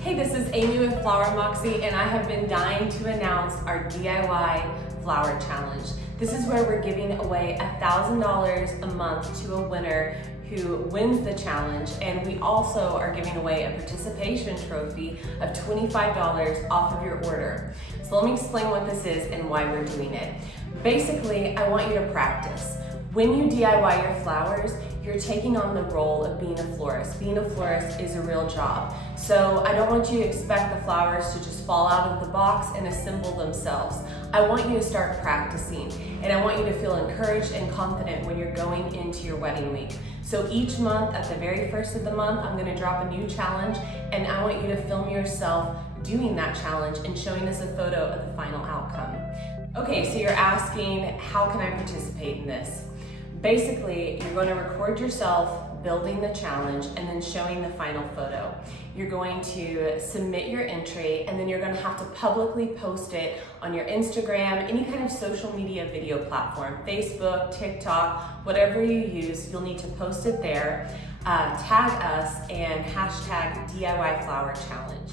Hey, this is Amy with Flower Moxie, and I have been dying to announce our DIY flower challenge. This is where we're giving away $1,000 a month to a winner who wins the challenge, and we also are giving away a participation trophy of $25 off of your order. So let me explain what this is and why we're doing it. Basically, I want you to practice. When you DIY your flowers, you're taking on the role of being a florist. Being a florist is a real job. So I don't want you to expect the flowers to just fall out of the box and assemble themselves. I want you to start practicing, and I want you to feel encouraged and confident when you're going into your wedding week. So each month, at the very first of the month, I'm gonna drop a new challenge, and I want you to film yourself doing that challenge and showing us a photo of the final outcome. Okay, so you're asking, how can I participate in this? Basically, you're going to record yourself building the challenge and then showing the final photo. You're going to submit your entry, and then you're going to have to publicly post it on your Instagram, any kind of social media video platform, Facebook, TikTok, whatever you use, you'll need to post it there, tag us, and hashtag DIY Flower Challenge.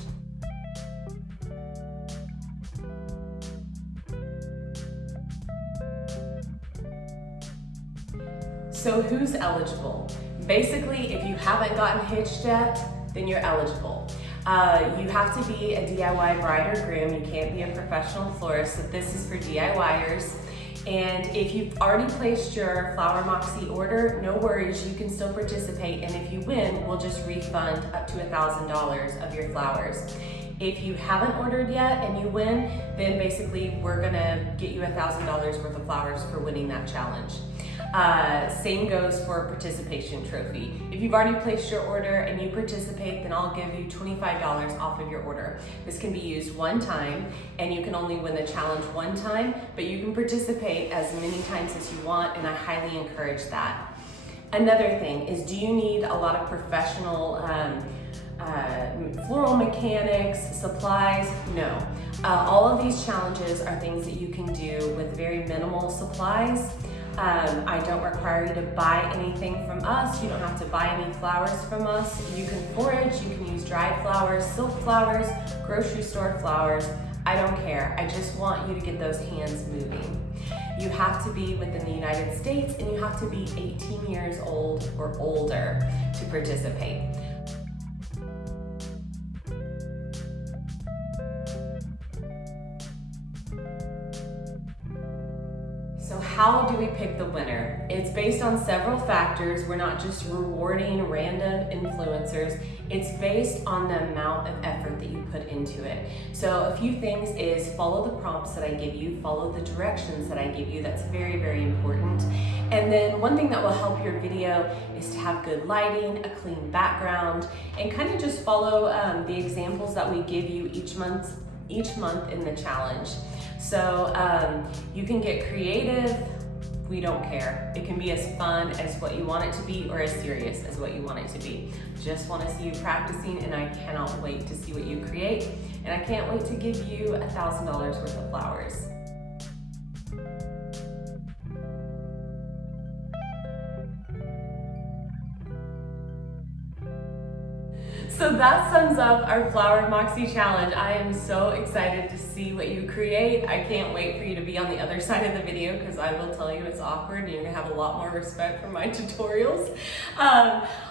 So who's eligible? Basically, if you haven't gotten hitched yet, then you're eligible. You have to be a DIY bride or groom. You can't be a professional florist, so this is for DIYers. And if you've already placed your Flower Moxie order, no worries, you can still participate, and if you win, we'll just refund up to $1,000 of your flowers. If you haven't ordered yet and you win, then basically we're gonna get you $1,000 worth of flowers for winning that challenge. Same goes for a participation trophy. If you've already placed your order and you participate, then I'll give you $25 off of your order. This can be used one time, and you can only win the challenge one time, but you can participate as many times as you want, and I highly encourage that. Another thing is, do you need a lot of professional floral mechanics, supplies? No. All of these challenges are things that you can do with very minimal supplies. I don't require you to buy anything from us. You don't have to buy any flowers from us. You can forage, you can use dried flowers, silk flowers, grocery store flowers. I don't care. I just want you to get those hands moving. You have to be within the United States, and you have to be 18 years old or older to participate. So how do we pick the winner? It's based on several factors. We're not just rewarding random influencers. It's based on the amount of effort that you put into it. So a few things is follow the prompts that I give you, follow the directions that I give you. That's very, very important. And then one thing that will help your video is to have good lighting, a clean background, and kind of just follow the examples that we give you each month in the challenge. So you can get creative, we don't care. It can be as fun as what you want it to be or as serious as what you want it to be. Just want to see you practicing, and I cannot wait to see what you create, and I can't wait to give you $1,000 worth of flowers. So that sums up our Flower Moxie challenge. I am so excited to see what you create. I can't wait for you to be on the other side of the video, because I will tell you it's awkward and you're gonna have a lot more respect for my tutorials.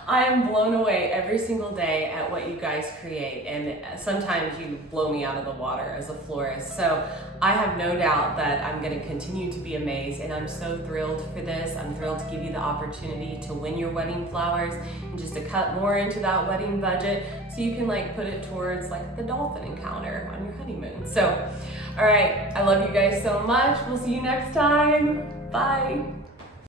I am blown away every single day at what you guys create, and sometimes you blow me out of the water as a florist. So I have no doubt that I'm gonna continue to be amazed, and I'm so thrilled for this. I'm thrilled to give you the opportunity to win your wedding flowers and just to cut more into that wedding budget, so you can put it towards the dolphin encounter on your honeymoon. So, all right, I love you guys so much. We'll see you next time. Bye.